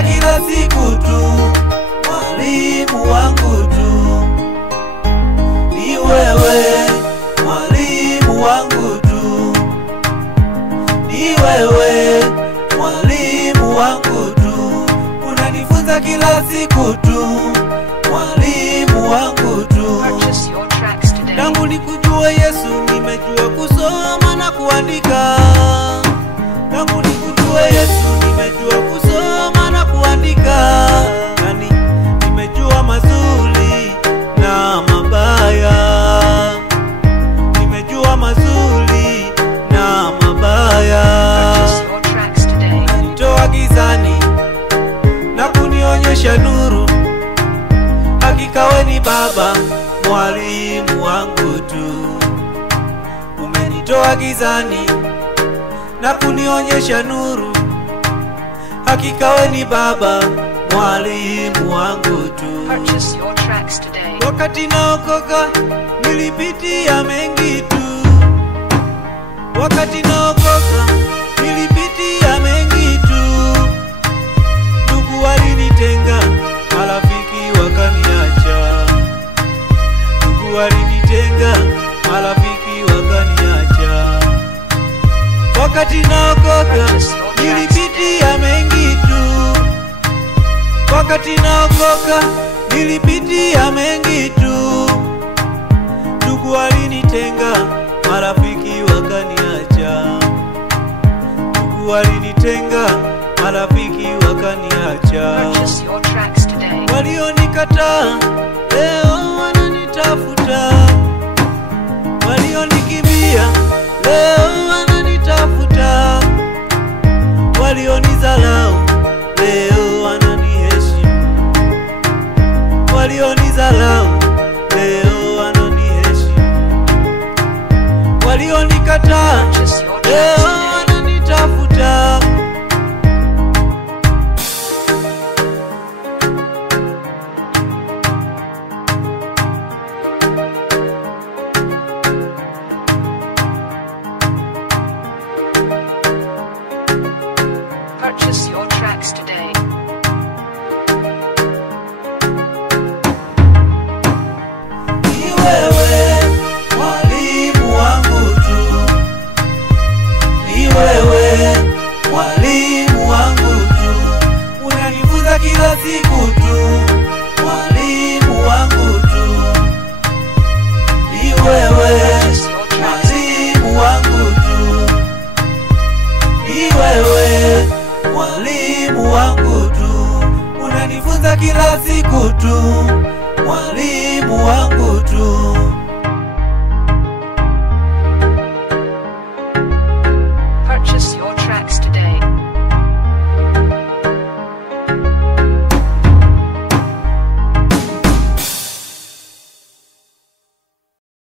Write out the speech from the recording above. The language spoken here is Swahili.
unanifunza kila siku tu, mwalimu wangu tu. Ni wewe mwalimu wangu tu, ni wewe mwalimu wangu tu, unanifunza kila siku tu, mwalimu wangu tu. Tangu nikujua Yesu nimejua kusoma na kuandika. Tangu nikujua Yesu nimejua kusoma na kuandika. Yani nimejua mazuri na mabaya, nimejua mazuri na mabaya. Unanitoa gizani na kunionyesha nuru, hakika wewe ni Baba mwalimu wangu tu. Umenitoa gizani na kunionyesha nuru, hakika wewe ni Baba mwalimu wangu tu. Wakati naokoka nilipitia mengi tu, wakati naokoka nilipitia mengi tu. Ndugu walinitenga, marafiki wakaniacha. Ndugu walinitenga, marafiki wakaniacha. Wakati naokoka nilipitia mengi tu, wakati naokoka nilipitia mengi tu. Ndugu walinitenga, marafiki wakaniacha. Ndugu walinitenga, marafiki wakaniacha. Walionikataa leo wananitafuta, walionikimbia leo wananitafuta, walionizalau leo wananiheshimu, walionizalau leo wananiheshimu, walionikataa leo wananitafuta. Purchase your tracks today. Ni wewe mwalimu wangu tu, ni wewe mwalimu wangu tu, unanifunza kila siku tu, mwalimu wangu tu. Ni wewe mwalimu wangu tu, ni wewe mwalimu wangu tu, unanifunza kila siku tu, mwalimu wangu tu.